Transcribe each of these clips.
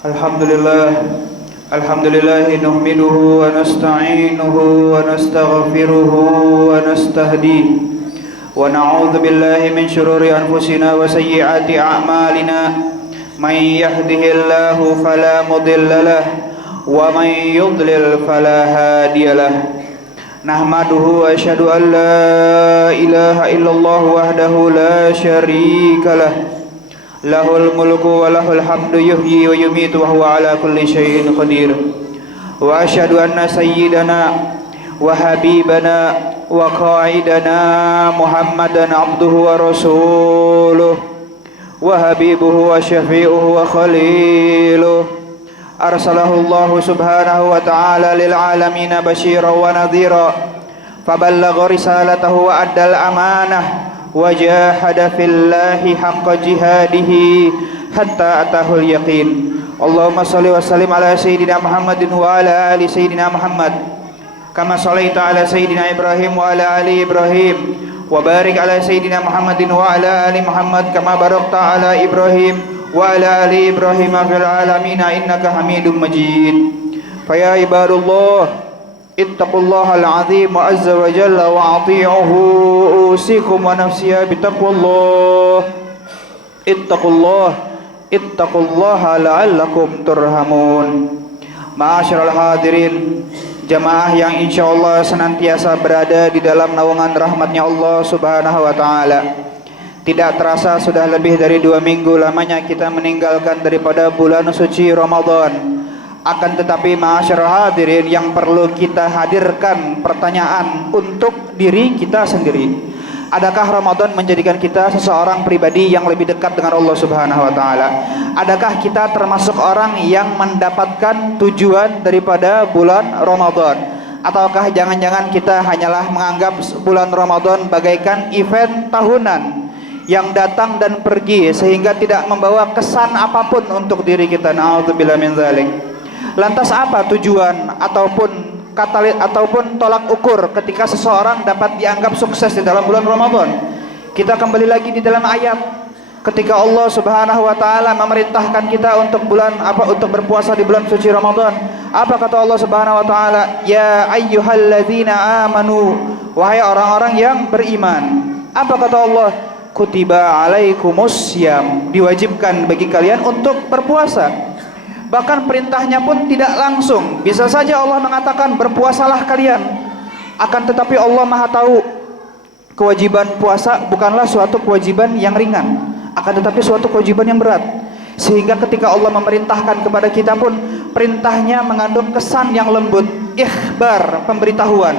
Alhamdulillah, Alhamdulillah nuhmiduhu wa nasta'inuhu wa nastaghfiruhu wa nastahdihi wa na'udzu billahi min shururi anfusina wa sayyiati a'malina. Man yahdihillahu fala mudilla lahu wa man yudlil fala hadiya lahu. Nahmaduhu wa asyhadu an la ilaha illallah wahdahu la syarika lahu. Lahul mulku wa lahul hamdu yuhyi wa yumitu wa huwa ala kulli syai'in qadir. Wa asyhadu anna sayyidana wa habibana wa qaidana Muhammadan abduhu wa rasuluh wa habibuhu wa syafi'uhu wa khaliluh. Arsalahu Allah subhanahu wa ta'ala lil alamin basyiran wa nadhira faballagha risalatahu wa addal amanah wajahada fillahi haqqa jihadihi hatta atahul yaqin. Allahumma salli wa sallim ala sayyidina Muhammadin wa ala ali sayyidina Muhammad kama sallaita ala sayyidina Ibrahim wa ala ali Ibrahim wa barik ala sayyidina Muhammadin wa ala ali Muhammad kama barakta ala Ibrahim wa ala ali Ibrahim fil alamin innaka Hamidum Majid. Fa ya ibadallah ittaqullahal azim wa azza wa jalla wa ati'uhu usikum wa nafsiya bitaqwallah. Ittaqullaha la'allakum turhamun. Ma'asyiral hadirin, jamaah yang insyaallah senantiasa berada di dalam naungan rahmatnya Allah subhanahu wa ta'ala. Tidak terasa sudah lebih dari 2 minggu lamanya kita meninggalkan daripada bulan suci Ramadan. Akan tetapi ma'asyiral hadirin, yang perlu kita hadirkan pertanyaan untuk diri kita sendiri. Adakah Ramadan menjadikan kita seseorang pribadi yang lebih dekat dengan Allah Subhanahu wa taala? Adakah kita termasuk orang yang mendapatkan tujuan daripada bulan Ramadan? Ataukah jangan-jangan kita hanyalah menganggap bulan Ramadan bagaikan event tahunan yang datang dan pergi sehingga tidak membawa kesan apapun untuk diri kita? Na'udzubillah min dzalik. Lantas apa tujuan ataupun tolak ukur ketika seseorang dapat dianggap sukses di dalam bulan Ramadan? Kita kembali lagi di dalam ayat ketika Allah Subhanahu wa taala memerintahkan kita untuk berpuasa di bulan suci Ramadan. Apa kata Allah Subhanahu wa taala? Ya ayyuhalladzina amanu, wahai orang-orang yang beriman. Apa kata Allah? Kutiba alaikumussyam, diwajibkan bagi kalian untuk berpuasa. Bahkan perintahnya pun tidak langsung. Bisa saja Allah mengatakan berpuasalah kalian. Akan tetapi Allah Maha tahu kewajiban puasa bukanlah suatu kewajiban yang ringan, akan tetapi suatu kewajiban yang berat. Sehingga ketika Allah memerintahkan kepada kita pun perintahnya mengandung kesan yang lembut, ikhbar, pemberitahuan.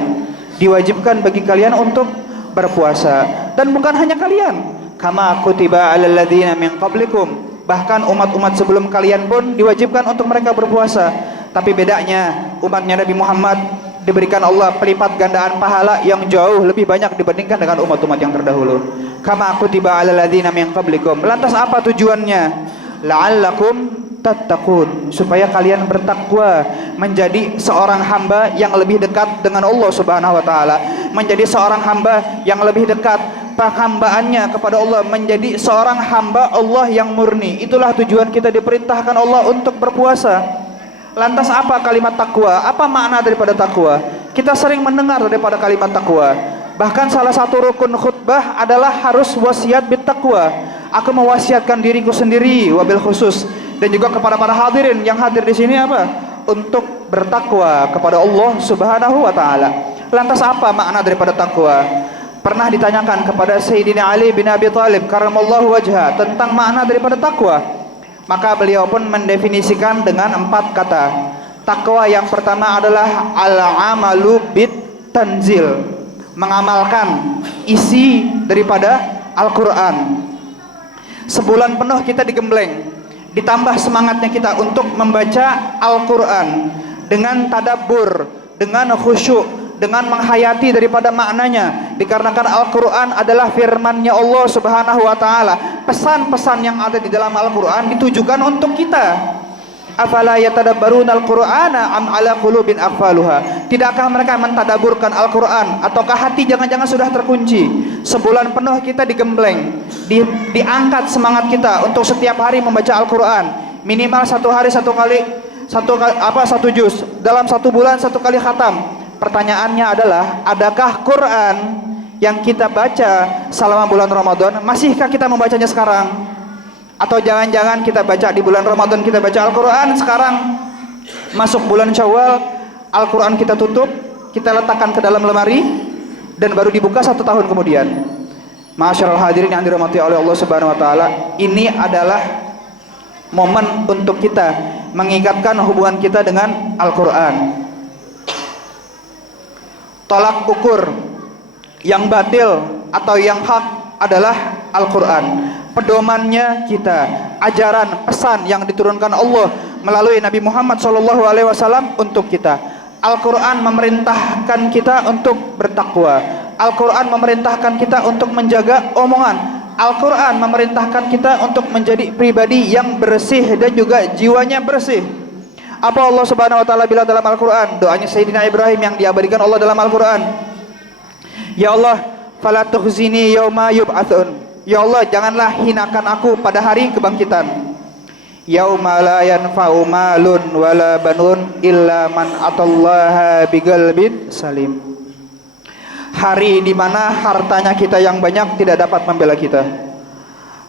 Diwajibkan bagi kalian untuk berpuasa. Dan bukan hanya kalian, kama kutiba alal ladzina min qablikum, bahkan umat-umat sebelum kalian pun diwajibkan untuk mereka berpuasa. Tapi bedanya umatnya Nabi Muhammad diberikan Allah pelipat gandaan pahala yang jauh lebih banyak dibandingkan dengan umat-umat yang terdahulu. Kama kutiba alal ladzina min qablikum. Lantas apa tujuannya? La'allakum tattaqun, supaya kalian bertakwa, menjadi seorang hamba yang lebih dekat dengan Allah Subhanahu wa taala, menjadi seorang hamba yang lebih dekat penghambaannya kepada Allah, menjadi seorang hamba Allah yang murni. Itulah tujuan kita diperintahkan Allah untuk berpuasa. Lantas apa kalimat takwa? Apa makna daripada takwa? Kita sering mendengar daripada kalimat takwa. Bahkan salah satu rukun khutbah adalah harus wasiat bittaqwa. Aku mewasiatkan diriku sendiri wabil khusus dan juga kepada para hadirin yang hadir di sini apa? Untuk bertakwa kepada Allah Subhanahu wa taala. Lantas apa makna daripada takwa? Pernah ditanyakan kepada Sayyidina Ali bin Abi Thalib karramallahu wajhah tentang makna daripada takwa. Maka beliau pun mendefinisikan dengan 4 kata. Takwa yang pertama adalah al-amalu bit tanzil, mengamalkan isi daripada Al-Qur'an. Sebulan penuh kita digembleng, ditambah semangatnya kita untuk membaca Al-Qur'an dengan tadabbur, dengan khusyuk, dengan menghayati daripada maknanya, dikarenakan Al-Qur'an adalah firman-Nya Allah Subhanahu wa taala. Pesan-pesan yang ada di dalam Al-Qur'an ditujukan untuk kita. Afala yatadabbaruna al-Qur'ana am ala qulubin aqfaluha. Tidakkah mereka mentadaburkan Al-Qur'an, ataukah hati jangan-jangan sudah terkunci? Sebulan penuh kita digembleng, diangkat semangat kita untuk setiap hari membaca Al-Qur'an. minimal satu hari satu juz, dalam satu bulan satu kali khatam. Pertanyaannya adalah, adakah Quran yang kita baca selama bulan Ramadan, masihkah kita membacanya sekarang? Atau jangan-jangan kita baca di bulan Ramadan, kita baca Al-Quran, sekarang masuk bulan Syawal, Al-Quran kita tutup, kita letakkan ke dalam lemari, dan baru dibuka 1 tahun kemudian. Ma'asyiral hadirin yang dirahmati oleh Allah Subhanahu wa taala, ini adalah momen untuk kita mengikatkan hubungan kita dengan Al-Quran. Tolak ukur yang batil atau yang hak adalah Al-Quran. Pedomannya kita, ajaran, pesan yang diturunkan Allah melalui Nabi Muhammad SAW untuk kita. Al-Quran memerintahkan kita untuk bertakwa. Al-Quran memerintahkan kita untuk menjaga omongan. Al-Quran memerintahkan kita untuk menjadi pribadi yang bersih dan juga jiwanya bersih. Apa Allah Subhanahu wa taala bilang dalam Al-Quran? Doanya Sayyidina Ibrahim yang diabadikan Allah dalam Al-Quran. Ya Allah, fala tukhzini yauma yub'atsun. Ya Allah, janganlah hinakan aku pada hari kebangkitan. Yauma la yanfa'u malun wala banun illa man atallaha biqalbin salim. Hari di mana hartanya kita yang banyak tidak dapat membela kita.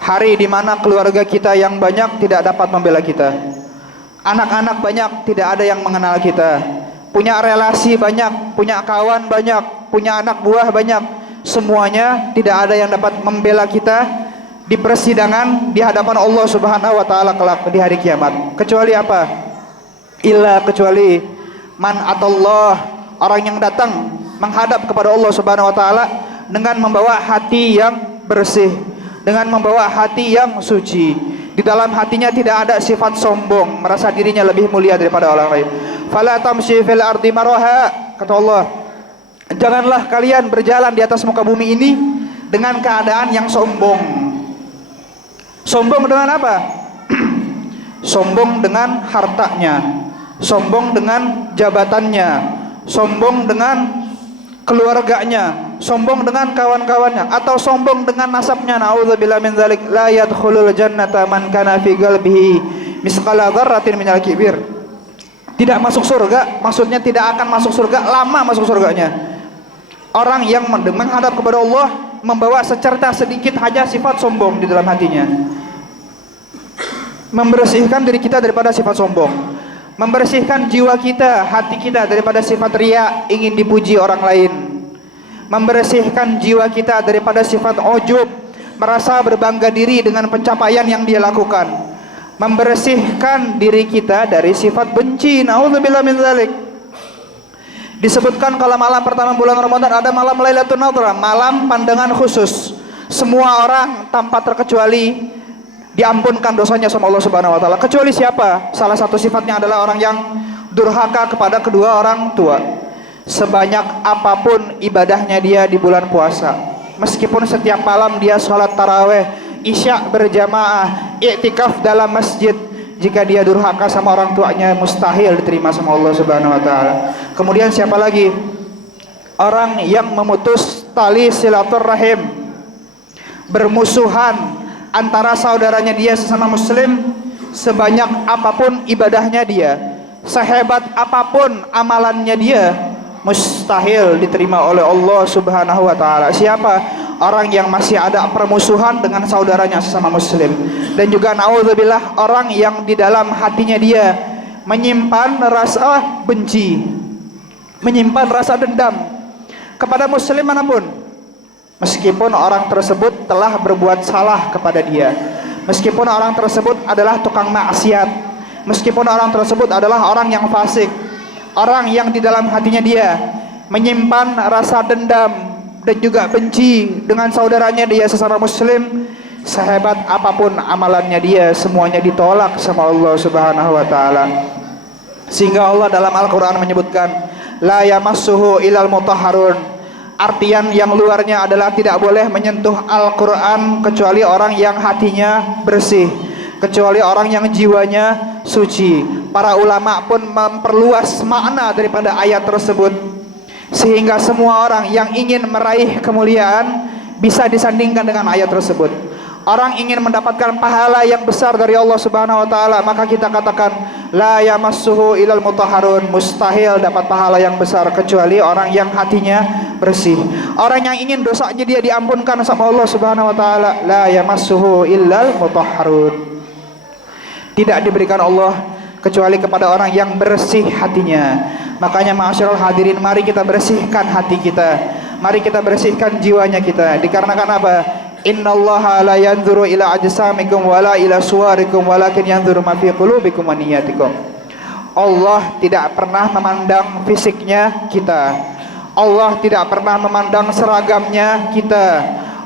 Hari di mana keluarga kita yang banyak tidak dapat membela kita. Anak-anak banyak, tidak ada yang mengenal kita. Punya relasi banyak, punya kawan banyak, punya anak buah banyak. Semuanya tidak ada yang dapat membela kita di persidangan di hadapan Allah Subhanahu wa taala kelak di hari kiamat. Kecuali apa? Kecuali man atallah, orang yang datang menghadap kepada Allah Subhanahu wa taala dengan membawa hati yang bersih, dengan membawa hati yang suci. Di dalam hatinya tidak ada sifat sombong, merasa dirinya lebih mulia daripada orang lain. Fala tamshi fil ardi maraha, kata Allah, janganlah kalian berjalan di atas muka bumi ini dengan keadaan yang sombong. Sombong dengan apa? Sombong dengan hartanya, sombong dengan jabatannya, sombong dengan keluarganya, sombong dengan kawan-kawannya, atau sombong dengan nasabnya. Nauzubillah min dzalik. La yadkhulul jannata man kana fi qalbihi misqala dzarratin minal kibir. Tidak masuk surga, maksudnya tidak akan masuk surga, lama masuk surganya. Orang yang menghadap kepada Allah membawa secerca sedikit saja sifat sombong di dalam hatinya. Membersihkan diri kita daripada sifat sombong, membersihkan jiwa kita, hati kita daripada sifat riya, ingin dipuji orang lain. Membersihkan jiwa kita daripada sifat ujub, merasa berbangga diri dengan pencapaian yang dia lakukan. Membersihkan diri kita dari sifat benci. Nauzubillah min dzalik. Disebutkan kalau malam pertama bulan Ramadan ada malam Lailatul Qadar, malam pandangan khusus. Semua orang tanpa terkecuali diampunkan dosanya sama Allah Subhanahu wa taala. Kecuali siapa? Salah satu sifatnya adalah orang yang durhaka kepada kedua orang tua. Sebanyak apapun ibadahnya dia di bulan puasa, meskipun setiap malam dia sholat taraweh, isya berjamaah, iktikaf dalam masjid, jika dia durhaka sama orang tuanya mustahil diterima sama Allah Subhanahu wa taala. Kemudian siapa lagi? Orang yang memutus tali silaturrahim, bermusuhan antara saudaranya dia sesama muslim, sebanyak apapun ibadahnya dia, sehebat apapun amalannya dia, mustahil diterima oleh Allah Subhanahu wa taala. Siapa? Orang yang masih ada permusuhan dengan saudaranya sesama muslim. Dan juga naudzubillah, orang yang di dalam hatinya dia menyimpan rasa benci, menyimpan rasa dendam kepada muslim manapun, meskipun orang tersebut telah berbuat salah kepada dia, meskipun orang tersebut adalah tukang maksiat, meskipun orang tersebut adalah orang yang fasik. Orang yang di dalam hatinya dia menyimpan rasa dendam dan juga benci dengan saudaranya dia sesama muslim, sehebat apapun amalannya dia, semuanya ditolak sama Allah Subhanahu wa taala. Sehingga Allah dalam Al-Qur'an menyebutkan la yamassuhu ilal mutahharun. Artian yang luarnya adalah tidak boleh menyentuh Al-Qur'an kecuali orang yang hatinya bersih, kecuali orang yang jiwanya suci. Para ulama pun memperluas makna daripada ayat tersebut, sehingga semua orang yang ingin meraih kemuliaan bisa disandingkan dengan ayat tersebut. orang ingin mendapatkan pahala yang besar dari Allah Subhanahu wa taala, maka kita katakan la yamassuhu ilal mutahharun, mustahil dapat pahala yang besar kecuali orang yang hatinya bersih. Orang yang ingin dosanya dia diampunkan sama Allah Subhanahu wa taala, la yamassuhu illal mutahharun. Tidak diberikan Allah kecuali kepada orang yang bersih hatinya. Makanya ma'asyiral hadirin, mari kita bersihkan hati kita. Mari kita bersihkan jiwanya kita. Dikarenakan apa? Innallaha la yanzuru ila ajsamikum wala ila suwarikum walakin yanzuru ma fi qulubikum wa niyyatikum. Allah tidak pernah memandang fisiknya kita. Allah tidak pernah memandang seragamnya kita.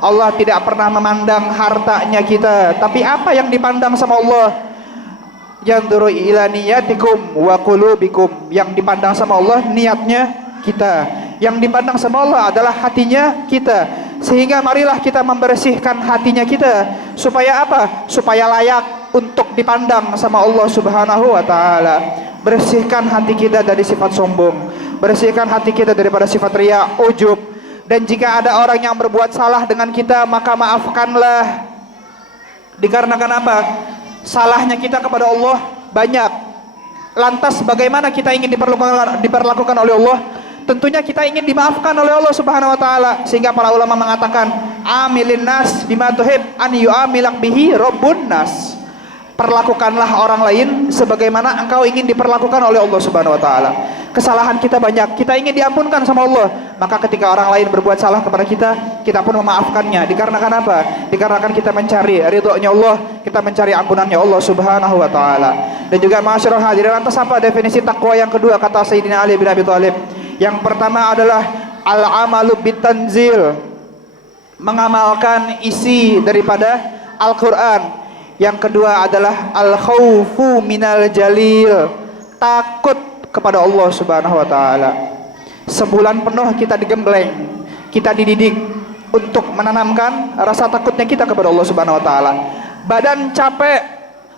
Allah tidak pernah memandang hartanya kita. Tapi apa yang dipandang sama Allah? Yanzuru ila niyyatikum wa qulubikum. Yang dipandang sama Allah niatnya kita. Yang dipandang sama Allah adalah hatinya kita. Sehingga marilah kita membersihkan hatinya kita. Supaya apa? Supaya layak untuk dipandang sama Allah Subhanahu wa taala. Bersihkan hati kita dari sifat sombong. Bersihkan hati kita daripada sifat riya, ujub. Dan jika ada orang yang berbuat salah dengan kita, maka maafkanlah. Dikarenakan apa? Salahnya kita kepada Allah banyak. Lantas bagaimana kita ingin diperlakukan oleh Allah? Tentunya kita ingin dimaafkan oleh Allah Subhanahu wa taala. Sehingga para ulama mengatakan, amilin nas bima tuhib an yu'amilak bihi rabbun nas. Perlakukanlah orang lain sebagaimana engkau ingin diperlakukan oleh Allah Subhanahu wa taala. Kesalahan kita banyak, kita ingin diampunkan sama Allah. Maka ketika orang lain berbuat salah kepada kita, kita pun memaafkannya. Dikarenakan apa? Dikarenakan kita mencari ridhonya Allah, kita mencari ampunannya Allah Subhanahu wa taala. Dan juga ma'asyiral hadirin, lantas apa definisi takwa yang kedua kata Sayyidina Ali bin Abi Thalib? Yang pertama adalah al-amalu bitanzil, mengamalkan isi daripada Al-Quran. Yang kedua adalah al-khawfu minal jalil, takut kepada Allah Subhanahu wa taala. Sebulan penuh kita digembleng, kita dididik untuk menanamkan rasa takutnya kita kepada Allah Subhanahu wa taala. Badan capek,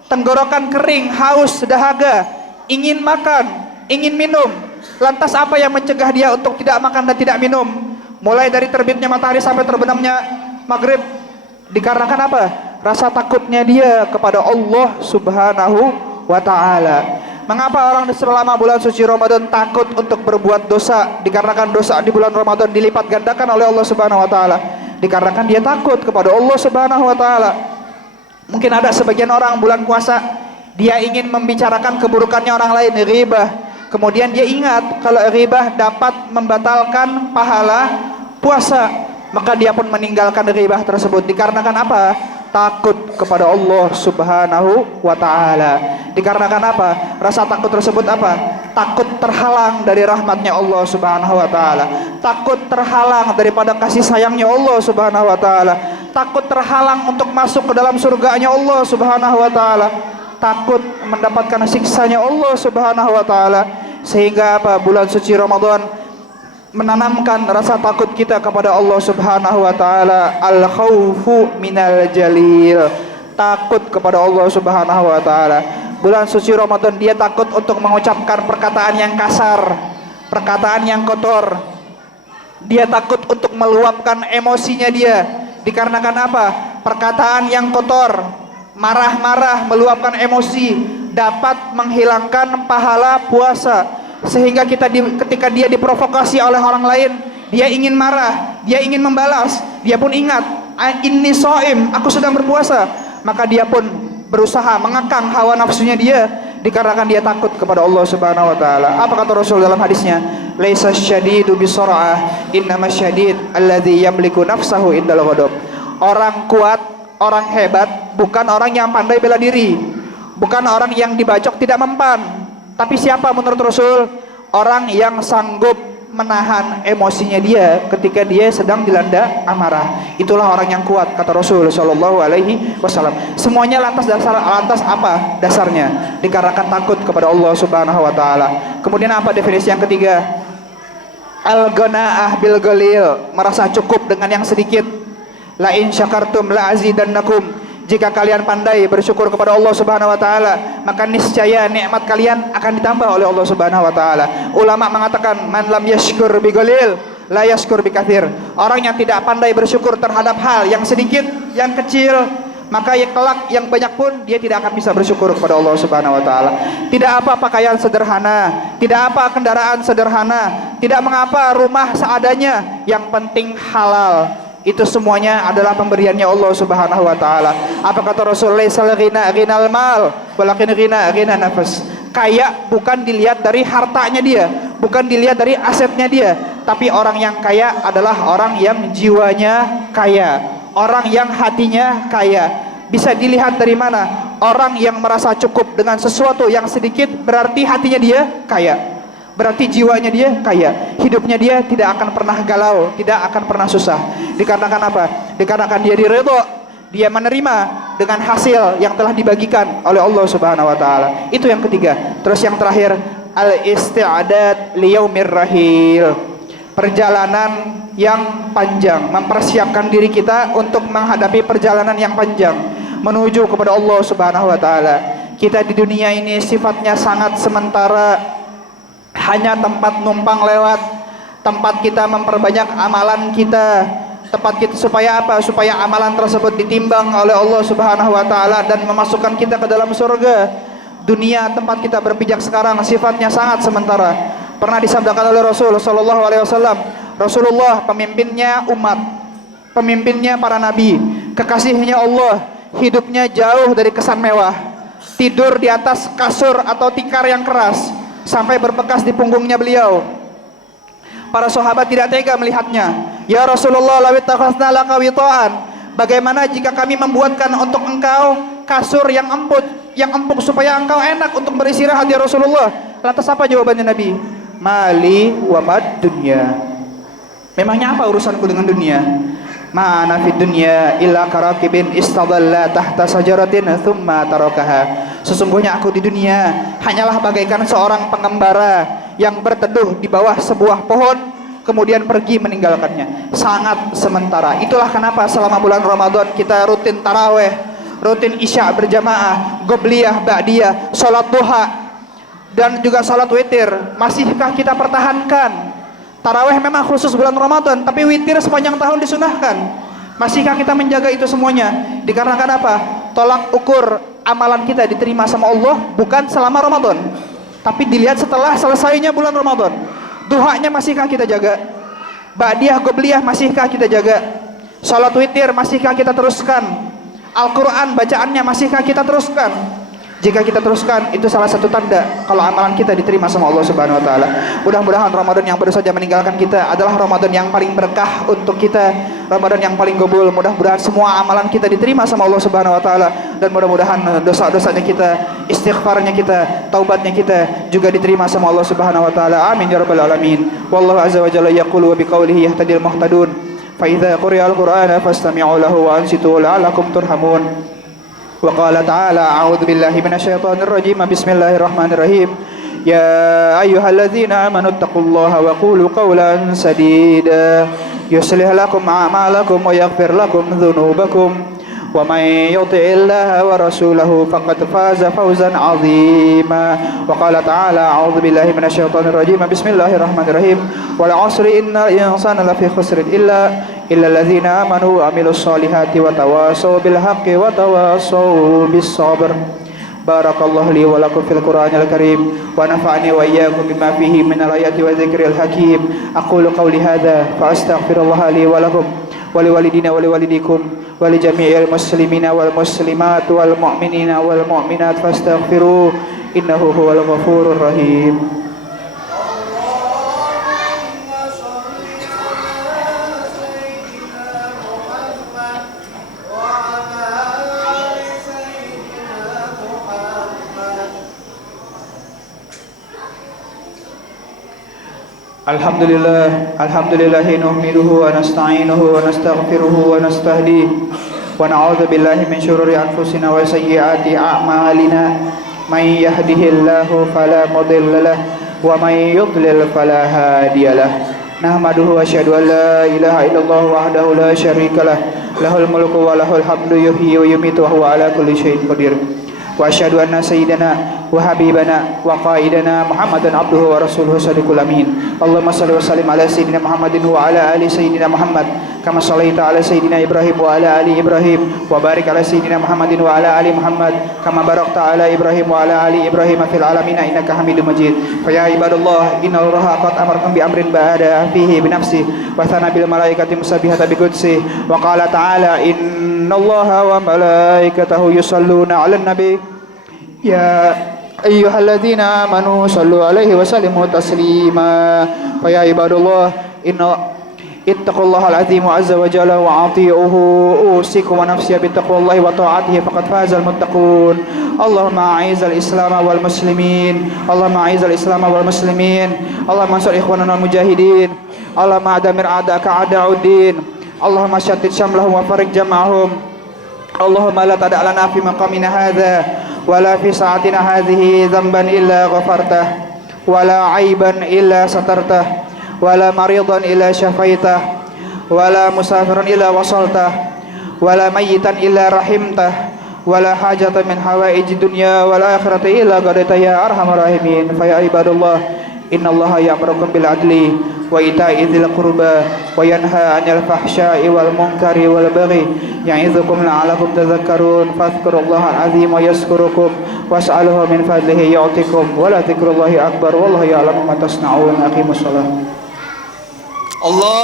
tenggorokan kering, haus, dahaga, ingin makan, ingin minum. Lantas apa yang mencegah dia untuk tidak makan dan tidak minum? Mulai dari terbitnya matahari sampai terbenamnya maghrib. Dikarenakan apa? Rasa takutnya dia kepada Allah Subhanahu wa ta'ala. Mengapa orang selama bulan suci Ramadan takut untuk berbuat dosa? Dikarenakan dosa di bulan Ramadan dilipat gandakan oleh Allah Subhanahu wa ta'ala. Dikarenakan dia takut kepada Allah Subhanahu wa ta'ala. Mungkin ada sebagian orang bulan puasa, dia ingin membicarakan keburukannya orang lain, ghibah. Kemudian dia ingat kalau ghibah dapat membatalkan pahala puasa, maka dia pun meninggalkan ghibah tersebut. Dikarenakan apa? Takut kepada Allah Subhanahu wa ta'ala. Dikarenakan apa? Rasa takut tersebut apa? Takut terhalang dari rahmatnya Allah Subhanahu wa ta'ala. Takut terhalang daripada kasih sayangnya Allah Subhanahu wa ta'ala. Takut terhalang untuk masuk ke dalam surganya Allah Subhanahu wa ta'ala. Takut mendapatkan siksanya Allah Subhanahu wa ta'ala. Sehingga apa? Bulan suci Ramadan menanamkan rasa takut kita kepada Allah Subhanahu wa taala. Al-khaufu minal jalil, takut kepada Allah Subhanahu wa taala. Bulan suci Ramadan dia takut untuk mengucapkan perkataan yang kasar, perkataan yang kotor. Dia takut untuk meluapkan emosinya dia. Dikarenakan apa? Perkataan yang kotor, marah-marah, meluapkan emosi dapat menghilangkan pahala puasa. Sehingga ketika dia diprovokasi oleh orang lain, dia ingin marah, dia ingin membalas, dia pun ingat, inni shaim, aku sedang berpuasa. Maka dia pun berusaha mengekang hawa nafsunya dia, dikarenakan dia takut kepada Allah Subhanahu wa taala. Apa kata Rasul dalam hadisnya? Laisa syadidu bisur'ah, innamas syadid alladzi yamliku nafsahu indal ghadab. Orang kuat, orang hebat bukan orang yang pandai bela diri, bukan orang yang dibacok tidak mempan. Tapi siapa menurut Rasul? Orang yang sanggup menahan emosinya dia ketika dia sedang dilanda amarah. Itulah orang yang kuat, kata Rasul sallallahu alaihi wasallam. Semuanya lantas apa dasarnya? Dikarenakan takut kepada Allah Subhanahu wa taala. Kemudian apa definisi yang ketiga? Al-ghanaah bil ghalil, merasa cukup dengan yang sedikit. La in syakartum la azidannakum. Jika kalian pandai bersyukur kepada Allah Subhanahu wa taala, maka niscaya nikmat kalian akan ditambah oleh Allah Subhanahu wa taala. Ulama mengatakan man lam yashkur bi qalil la yashkur bi katsir. Orang yang tidak pandai bersyukur terhadap hal yang sedikit, yang kecil, maka kelak yang banyak pun dia tidak akan bisa bersyukur kepada Allah Subhanahu wa taala. Tidak apa pakaian sederhana, tidak apa kendaraan sederhana, tidak mengapa rumah seadanya, yang penting halal. Itu semuanya adalah pemberiannya Allah Subhanahu wa taala. Apa kata Rasulullah, "Ghina ghinal mal, walakin ghina nafas." Kaya bukan dilihat dari hartanya dia, bukan dilihat dari asetnya dia, tapi orang yang kaya adalah orang yang jiwanya kaya, orang yang hatinya kaya. Bisa dilihat dari mana? Orang yang merasa cukup dengan sesuatu yang sedikit berarti hatinya dia kaya, berarti jiwanya dia kaya, hidupnya dia tidak akan pernah galau, tidak akan pernah susah. Dikarenakan apa? Dikarenakan dia diridho, dia menerima dengan hasil yang telah dibagikan oleh Allah Subhanahu wa taala. Itu yang ketiga. Terus yang terakhir, al-isti'dad liyaumir rahil. Perjalanan yang panjang, mempersiapkan diri kita untuk menghadapi perjalanan yang panjang menuju kepada Allah Subhanahu wa taala. Kita di dunia ini sifatnya sangat sementara, hanya tempat numpang lewat, tempat kita memperbanyak amalan kita, tempat kita supaya apa? Supaya amalan tersebut ditimbang oleh Allah Subhanahu wa taala dan memasukkan kita ke dalam surga. Dunia tempat kita berpijak sekarang sifatnya sangat sementara. Pernah disabdakan oleh Rasul sallallahu alaihi wasallam, Rasulullah pemimpinnya umat, pemimpinnya para nabi, kekasihnya Allah, hidupnya jauh dari kesan mewah, tidur di atas kasur atau tikar yang keras sampai berbekas di punggungnya beliau. Para sahabat tidak tega melihatnya. Ya Rasulullah, lawit takhasna laka wita'an. Bagaimana jika kami membuatkan untuk engkau kasur yang empuk supaya engkau enak untuk beristirahat ya Rasulullah? Lantas apa jawabannya Nabi? Mali wa mad dunya. Memangnya apa urusanku dengan dunia? Ma'ana fid dunya illa karakibin istadalla tahta sajaratin thumma tarakaha. Sesungguhnya aku di dunia hanyalah bagaikan seorang pengembara yang berteduh di bawah sebuah pohon kemudian pergi meninggalkannya. Sangat sementara. Itulah kenapa selama bulan Ramadan kita rutin taraweh, rutin isya berjamaah, qobliyah, ba'diyah, salat duha dan juga salat witir. Masihkah kita pertahankan? Taraweh memang khusus bulan Ramadan, tapi witir sepanjang tahun disunahkan. Masihkah kita menjaga itu semuanya? Dikarenakan apa? Tolak ukur amalan kita diterima sama Allah bukan selama Ramadan, tapi dilihat setelah selesainya bulan Ramadan. Duhanya masihkah kita jaga? Ba'diyah, qobliyah masihkah kita jaga? Salat witir masihkah kita teruskan? Al-Quran bacaannya masihkah kita teruskan? Jika kita teruskan, itu salah satu tanda kalau amalan kita diterima sama Allah Subhanahu wa taala. Mudah-mudahan Ramadan yang baru saja meninggalkan kita adalah Ramadan yang paling berkah untuk kita, Ramadan yang paling gobul. Mudah-mudahan semua amalan kita diterima sama Allah Subhanahu wa taala dan mudah-mudahan dosa-dosanya kita, istighfarnya kita, taubatnya kita juga diterima sama Allah Subhanahu wa taala. Amin ya rabbal alamin. Wallahu azza wa jalla yaqulu wa biqaulihi yahtadil muhtadun. Fa idza quri'al qur'ana fastami'u lahu wa ansitu la'allakum turhamun. Wa qala ta'ala a'udzu billahi minasyaitonir rajim. Bismillahirrahmanirrahim. Ya ayyuhalladzina amanu taqullaha wa qulu qawlan sadida yuslih lakum a'malakum wa yaghfir lakum dhunubakum wa may yuti'illaha wa rasulahu faqad faza fawzan 'azima. Wa qala ta'ala a'udzu billahi minasyaitonir rajim. Bismillahirrahmanirrahim. Wal 'asri innal insana lafi khusrin illa alladzina amanu wa 'amilus solihati wa tawasaw bil haqqi wa tawasaw bis sabr. Barakallahu li wa lakum fil Qur'anil Karim wa nafa'ani wa iyyakum bima fihi minal ayati wa dzikril hakim. Aqulu qawli hadza fa astaghfirullaha li wa lakum wa li walidina wa li walidikum wa li jami'il muslimina wal muslimat wal mu'minina wal mu'minat fastaghfiruhu innahu huwal ghafurur rahim. Alhamdulillahi nuhmiduhu wa nasta'inuhu wa nastaghfiruhu wa nastahdihi wa na'udzu billahi min syururi anfusina wa sayyiati a'malina. May yahdihillahu fala mudilla lahu wa may yudlil fala hadiyalah. Nahmaduhu wa asyhadu an la ilaha illallah wahdahu la syarika lah, lahul mulku wa lahul hamdu yuhyi wa yumiitu wa huwa ala kulli syai'in qadir. Wa asyhadu anna sayyidana وحبيبنا وقائدنا محمدا عبده ورسوله صادق الأمين. اللهم صل وسلم على سيدنا محمد وعلى آل سيدنا محمد كما صليت على سيدنا إبراهيم وعلى آل إبراهيم وبارك على سيدنا محمد وعلى آل محمد كما باركت على إبراهيم وعلى آل إبراهيم في العالمين إنك حميد مجيد. فيا عباد الله إن الله قد أمركم بأمر بدأ فيه بنفسه وثنى بالملائكة مسبحة بقدسه وقال تعالى إن الله وملائكته يصلون على النبي يا أيها الذين آمنوا صلوا عليه وسلموا تسليما. فيا عباد الله إن اتقوا الله العظيم عز وجل وأطيعوه أوصيكم ونفسي بتقوى الله وطاعته فقد فاز المتقون. اللهم أعز الإسلام والمسلمين اللهم أعز الإسلام والمسلمين اللهم انصر إخواننا المجاهدين اللهم أدمر أعداءك أعداء الدين اللهم شتت شملهم وفرق جمعهم اللهم لا تدع لنا في مقامنا هذا ولا في ساعتنا هذه ذنبا إلا غفرته ولا عيبا إلا سترته ولا مريضا إلا شفيته ولا مسافرا إلا وصلته ولا ميتا إلا رحمته ولا حاجة من حوائج الدنيا والآخرة إلا قضيتها يا أرحم الراحمين. فيا عباد الله إن الله يأمركم بالعدل وإيتاء ذي القربى وينهى عن الفحشاء والمنكر والبغي يعظكم لعلكم تذكرون. فاذكروا الله العظيم يذكركم واسألوه من فضله يعطكم ولا ذكر الله أكبر والله يعلم ما تصنعون. أقيموا الصلاة. الله